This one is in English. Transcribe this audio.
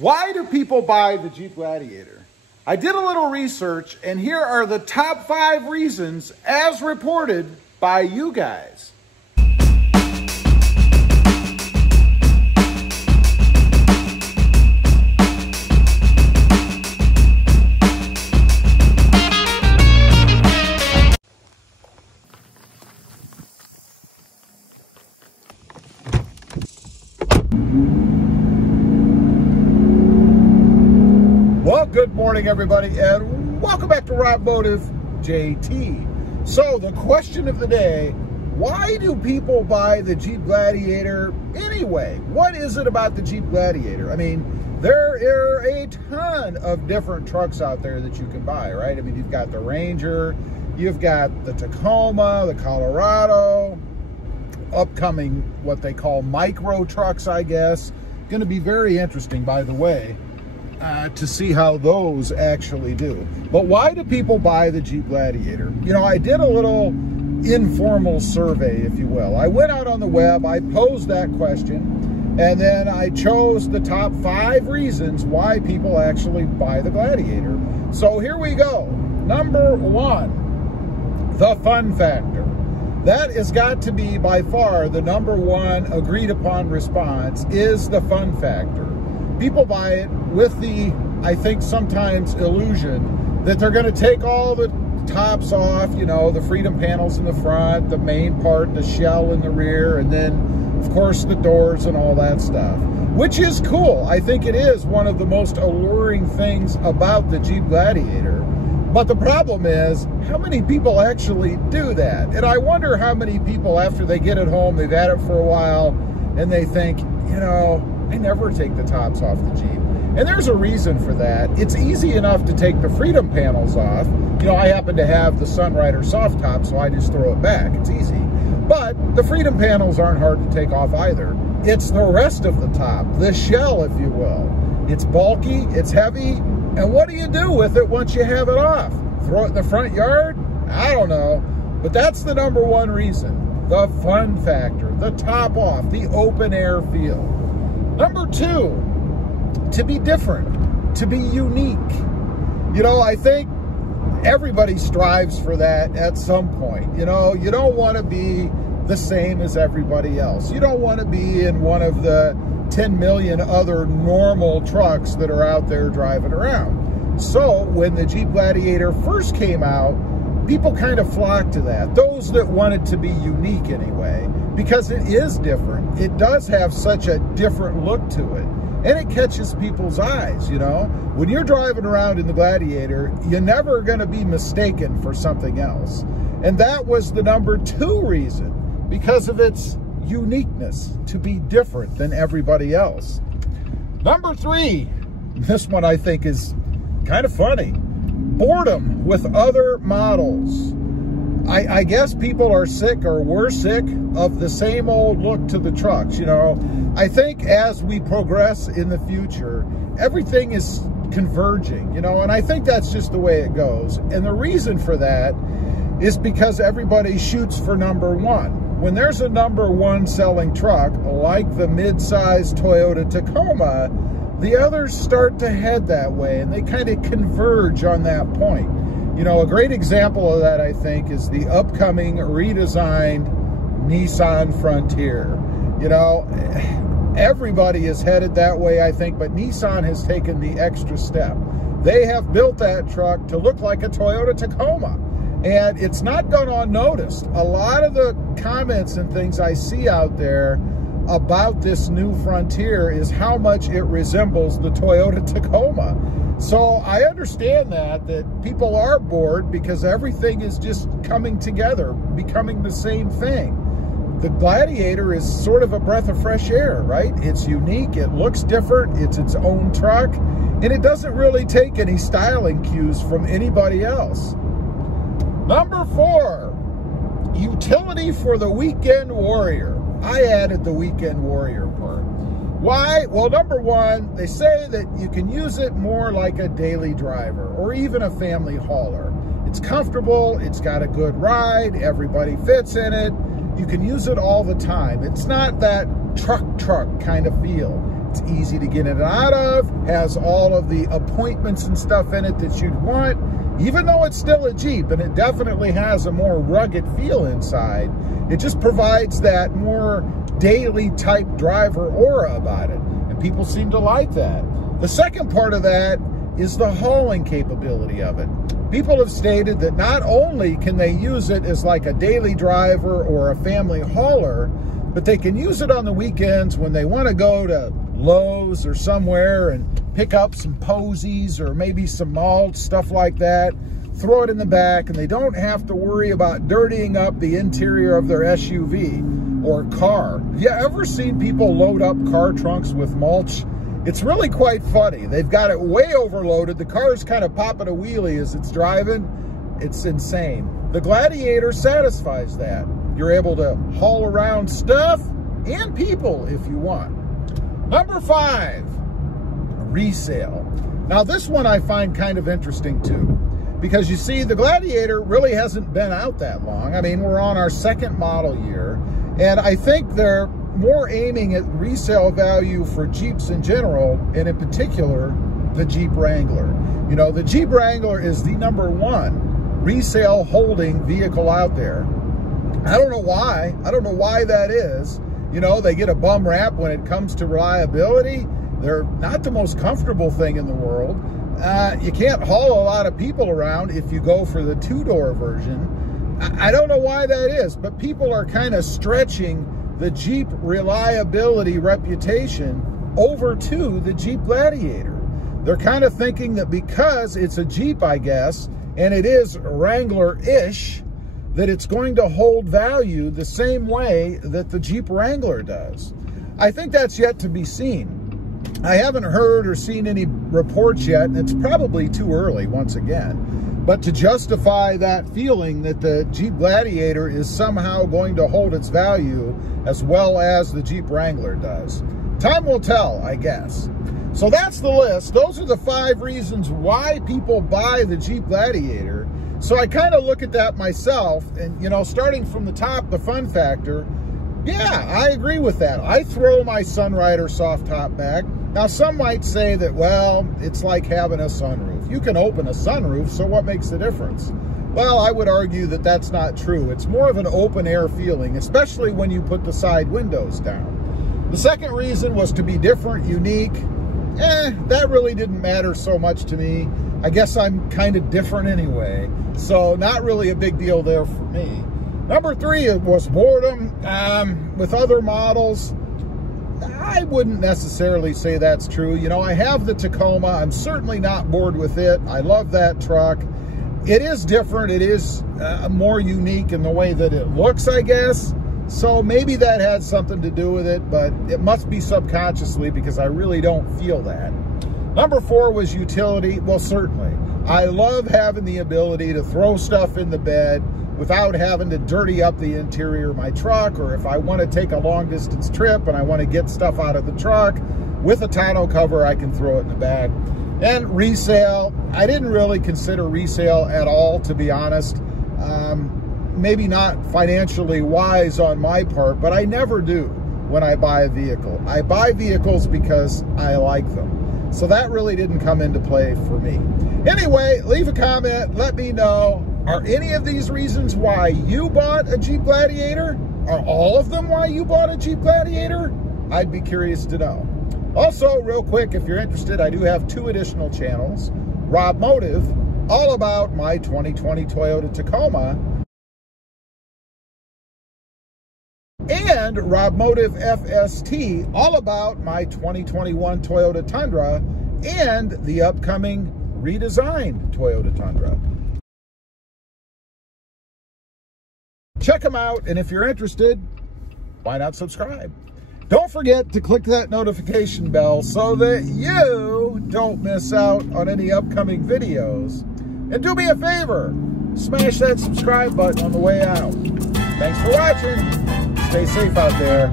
Why do people buy the Jeep Gladiator? I did a little research, and here are the top 5 reasons as reported by you guys. Well, good morning, everybody, and welcome back to Automotive JT. So, the question of the day, why do people buy the Jeep Gladiator anyway? What is it about the Jeep Gladiator? I mean, there are a ton of different trucks out there that you can buy, right? I mean, you've got the Ranger, you've got the Tacoma, the Colorado, upcoming what they call micro trucks, I guess. Going to be very interesting, by the way, to see how those actually do. But why do people buy the Jeep Gladiator? You know, I did a little informal survey, if you will. I went out on the web, I posed that question, and then I chose the top 5 reasons why people actually buy the Gladiator. So here we go. Number 1, the fun factor. That has got to be by far the number 1 agreed upon response, is the fun factor. People buy it with the, I think sometimes, illusion that they're going to take all the tops off, you know, the freedom panels in the front, the main part, the shell in the rear, and then, of course, the doors and all that stuff, which is cool. I think it is one of the most alluring things about the Jeep Gladiator. But the problem is, how many people actually do that? And I wonder how many people, after they get it home, they've had it for a while, and they think, you know, I never take the tops off the Jeep. And there's a reason for that. It's easy enough to take the freedom panels off. You know, I happen to have the Sunrider soft top, so I just throw it back. It's easy. But the freedom panels aren't hard to take off either. It's the rest of the top, the shell, if you will. It's bulky, it's heavy, and what do you do with it once you have it off? Throw it in the front yard? I don't know. But that's the number 1 reason. The fun factor, the top off, the open air feel. Number 2, to be different, to be unique. You know, I think everybody strives for that at some point. You know, you don't want to be the same as everybody else. You don't want to be in one of the 10 million other normal trucks that are out there driving around. So when the Jeep Gladiator first came out, people kind of flocked to that. Those that wanted to be unique anyway, because it is different. It does have such a different look to it. And it catches people's eyes, you know. When you're driving around in the Gladiator, you're never going to be mistaken for something else. And that was the number 2 reason, because of its uniqueness, to be different than everybody else. Number 3, this one I think is kind of funny. Boredom with other models. I guess people are sick, or we're sick, of the same old look to the trucks, you know. I think as we progress in the future, everything is converging, you know, and I think that's just the way it goes. And the reason for that is because everybody shoots for number 1. When there's a number 1 selling truck, like the mid-size Toyota Tacoma, the others start to head that way, and they kind of converge on that point. You know, a great example of that, I think, is the upcoming redesigned Nissan Frontier. You know, everybody is headed that way, I think, but Nissan has taken the extra step. They have built that truck to look like a Toyota Tacoma, and it's not gone unnoticed. A lot of the comments and things I see out there about this new Frontier is how much it resembles the Toyota Tacoma. So I understand that people are bored because everything is just coming together, becoming the same thing. The Gladiator is sort of a breath of fresh air, right? It's unique, it looks different, it's its own truck, and it doesn't really take any styling cues from anybody else. Number 4, utility for the weekend warrior. I added the weekend warrior part. Why? Well, number 1, they say that you can use it more like a daily driver or even a family hauler. It's comfortable, it's got a good ride, everybody fits in it. You can use it all the time. It's not that truck kind of feel. It's easy to get in and out of, has all of the appointments and stuff in it that you'd want, even though it's still a Jeep, and it definitely has a more rugged feel inside. It just provides that more daily type driver aura about it, and people seem to like that. The second part of that is the hauling capability of it. People have stated that not only can they use it as like a daily driver or a family hauler, but they can use it on the weekends when they want to go to Lowe's or somewhere and pick up some posies or maybe some mulch, stuff like that, throw it in the back, and they don't have to worry about dirtying up the interior of their SUV or car. Have you ever seen people load up car trunks with mulch? It's really quite funny. They've got it way overloaded. The car's kind of popping a wheelie as it's driving. It's insane. The Gladiator satisfies that. You're able to haul around stuff and people if you want. Number 5, resale. Now this one I find kind of interesting too, because you see the Gladiator really hasn't been out that long. I mean, we're on our 2nd model year, and I think they're more aiming at resale value for Jeeps in general, and in particular, the Jeep Wrangler. You know, the Jeep Wrangler is the #1 resale holding vehicle out there. I don't know why. I don't know why that is. You know, they get a bum rap when it comes to reliability. They're not the most comfortable thing in the world. You can't haul a lot of people around if you go for the 2-door version. I don't know why that is, but people are kind of stretching the Jeep reliability reputation over to the Jeep Gladiator. They're kind of thinking that because it's a Jeep, I guess, and it is Wrangler-ish, that it's going to hold value the same way that the Jeep Wrangler does. I think that's yet to be seen. I haven't heard or seen any reports yet, and it's probably too early once again. But to justify that feeling that the Jeep Gladiator is somehow going to hold its value as well as the Jeep Wrangler does. Time will tell, I guess. So that's the list. Those are the 5 reasons why people buy the Jeep Gladiator. So I kind of look at that myself, and, you know, starting from the top, the fun factor, yeah, I agree with that. I throw my Sunrider soft top back. Now, some might say that, well, it's like having a sunroof. You can open a sunroof, so what makes the difference? Well, I would argue that that's not true. It's more of an open air feeling, especially when you put the side windows down. The second reason was to be different, unique. That really didn't matter so much to me. I guess I'm kind of different anyway, so not really a big deal there for me. Number 3 was boredom. With other models, I wouldn't necessarily say that's true. You know, I have the Tacoma. I'm certainly not bored with it. I love that truck. It is different. It is more unique in the way that it looks, I guess. So maybe that had something to do with it, but it must be subconsciously because I really don't feel that. Number 4 was utility. Well, certainly. I love having the ability to throw stuff in the bed without having to dirty up the interior of my truck, or if I want to take a long distance trip and I want to get stuff out of the truck, with a tonneau cover, I can throw it in the bag. And resale, I didn't really consider resale at all, to be honest. Maybe not financially wise on my part, but I never do when I buy a vehicle. I buy vehicles because I like them. So that really didn't come into play for me. Anyway, leave a comment, let me know. Are any of these reasons why you bought a Jeep Gladiator? Are all of them why you bought a Jeep Gladiator? I'd be curious to know. Also, real quick, if you're interested, I do have 2 additional channels. Rob Motive, all about my 2020 Toyota Tacoma, and Rob Motive FST, all about my 2021 Toyota Tundra and the upcoming redesigned Toyota Tundra. Check them out, and if you're interested, why not subscribe? Don't forget to click that notification bell so that you don't miss out on any upcoming videos. And do me a favor, smash that subscribe button on the way out. Thanks for watching. Stay safe out there.